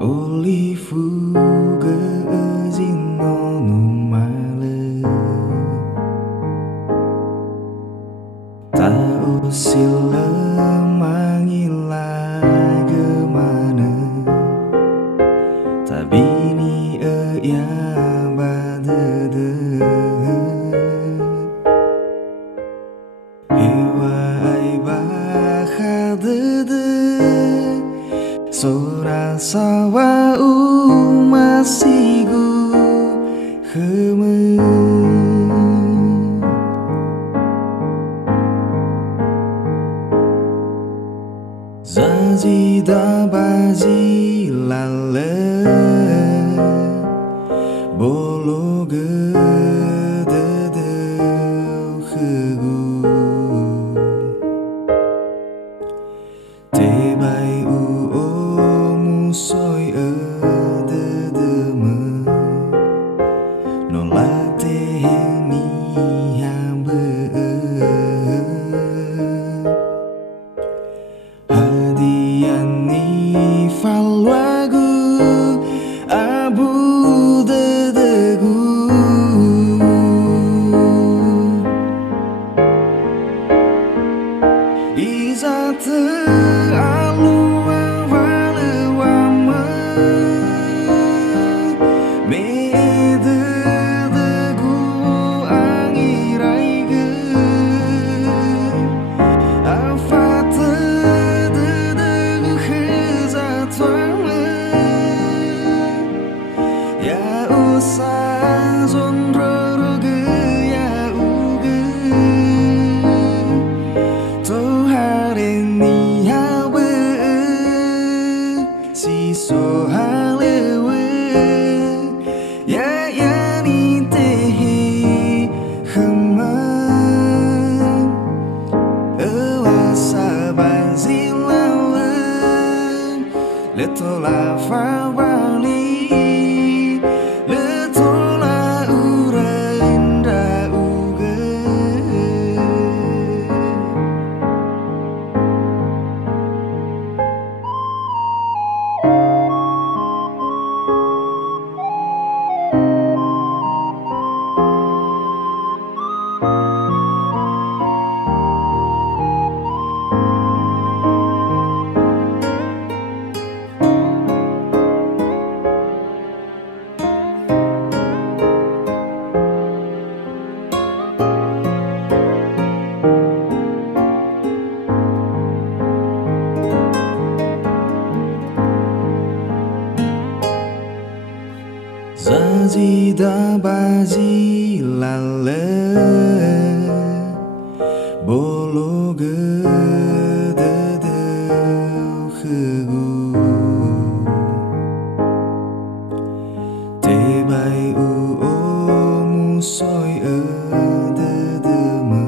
Olifu zino numalo tak usil mangilago mana Tabini ya badodo Hewa'ae bakha dodo Sora sawa masigu khomo Zazida bazilalo Bologo dodou khogu Tebai musoi dodomo Nola Lagu abu dodogu izate alua valewama me dodogu angiraige afate dodogu khezatwama ya usah ndra'ugo ya uge to hari ni Hewa'ae si so halewe ya ni tehe khomo ewasa bazilalo letola fawali Zazida bazilalo Bologo dodou khogu Tebai musoi dodomo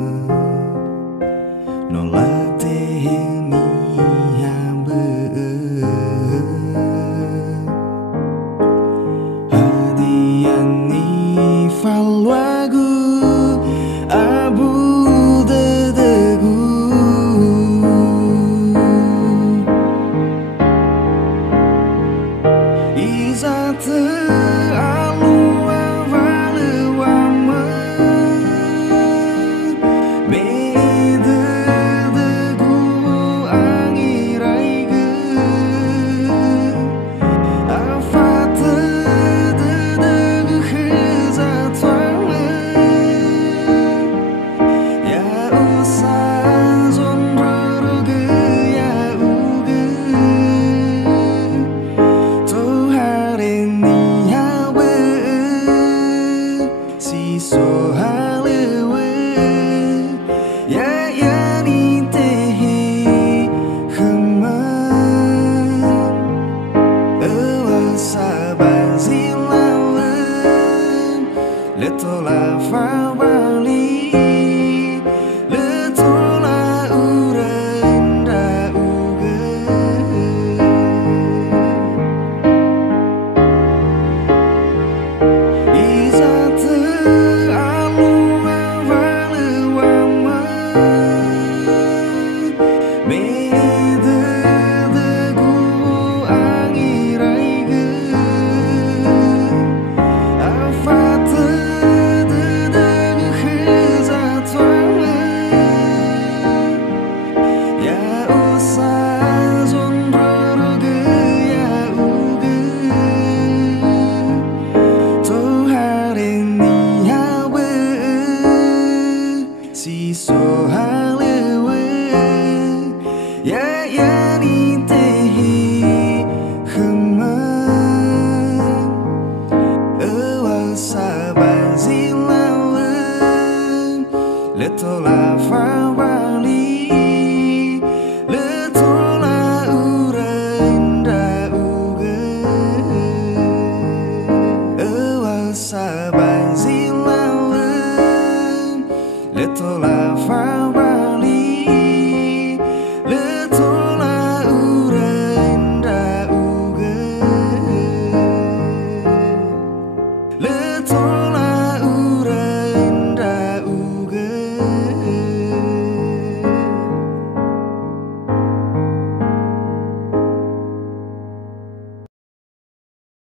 Nola Lagu abu dodogu izate